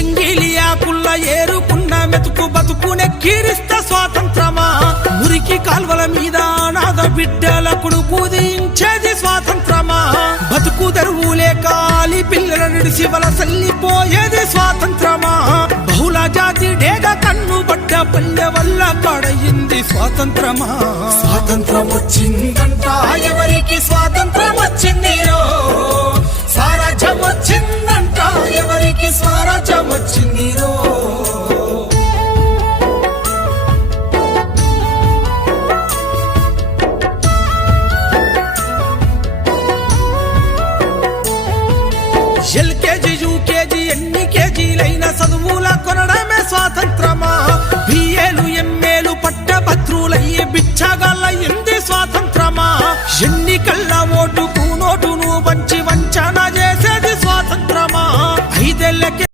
ఎంగిలియాకుల్ల ఏరుకున్న మెతుకు బతుకునే కీరిస్త స్వాతంత్రమా మురికి కాల్వల మీద అనాథ బిడ్డలకుడు పూజించేది స్వాతంత్రమా బతుకు తెరువులే కాలి పిల్లల నిడిసి వలసల్లిపోయేది స్వాతంత్రమా బహుళ జాతి డేగ కన్ను బట్ట పల్లె వల్ల పడయింది స్వాతంత్రమా స్వాతంత్రం వచ్చిందంట ఎవరికి స్వాతంత్రం వచ్చిందిరో స్వరాజ్యం వచ్చిందంట ఎవరికి స్వరాజ్యం వచ్చిందిరో ఎల్కేజీ యూకేజీ ఎన్ని కేజీలైన చదువుల కొనడమే స్వాతంత్రమా బిఏలు ఎంఏలు పట్టభద్రులయ్యి బిచ్చగాళ్ళయింది స్వాతంత్రమా ఎన్నికల్ల ఓటు